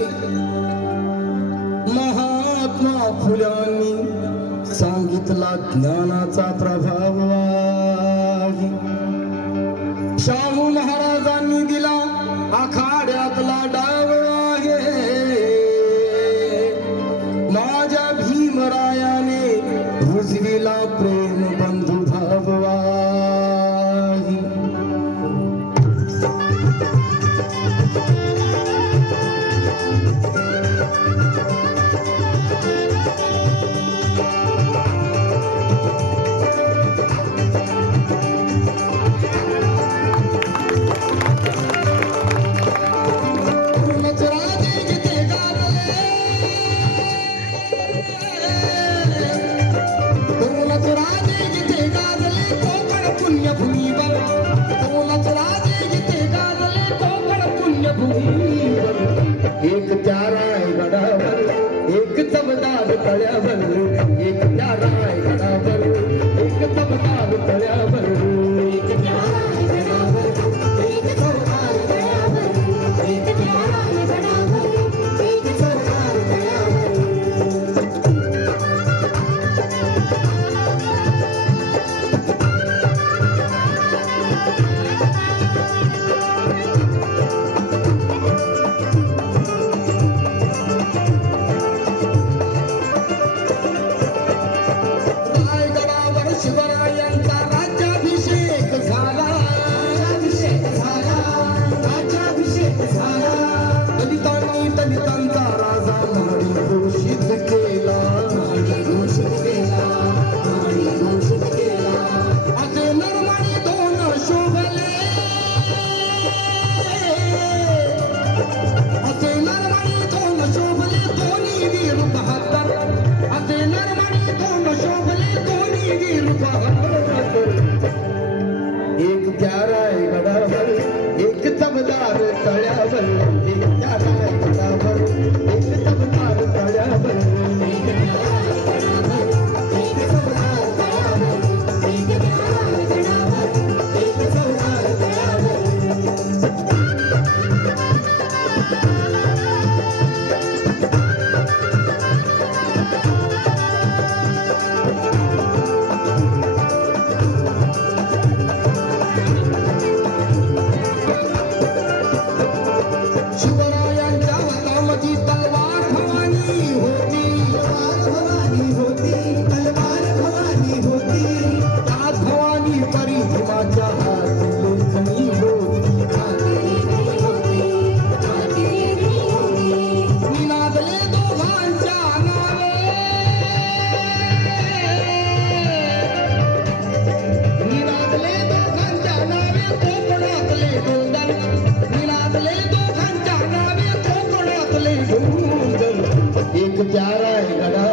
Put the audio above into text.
पाहिजे. महात्मा फुल्यांनी सांगितला ज्ञानाचा प्रभाव आहे. शाहू महाराजांनी दिला आखाड्यातला डाव आहे. माझ्या भीमरायाने रुजविला प्रेम बंधू भाव आहे. एक त्या रायगडावर एक चमदार तळ्यावर, एक त्या रायगडावर एक चमदार तळ्यावर, एक त्या रायगडावर एक चमदार तळ्यावर, एक त्या रायगडावर एक चमदार तळ्यावर. शिवरायांचा राज्याभिषेक झाला, राज्याभिषेक झाला. दलितांनी दलितांचा राजा म्हणून घोषित केला, घोषित केला, घोषित केला. असे नरमाणी दोन शोभले, असे नरमाणी दोन शोभले दोन्ही वीर बहादर. असे नरमाणी दोन शोभले दोन्ही वीर बहादर. एक त्या रायगडावर एक चमदार तळ्यावर, एक त्या रायगडावर एक चमदार तळ्यावर, एक त्या रायगडावर एक चमदार तळ्यावर, एक त्या रायगडावर एक चमदार तळ्यावर. शिवरायांच्या हातामध्ये तलवार भवानी होती, भवानी होती, तलवार भवानी होती. त्या भवानी परी भीमाच्या हाती लेखणी होती, निनादले दोघांच्या नावे, निनादले दोघांच्या नावे कोकणातले डोंगर, निनादले दोघांच्या नावे कोकणातले डोंगर. एक त्या रायगडा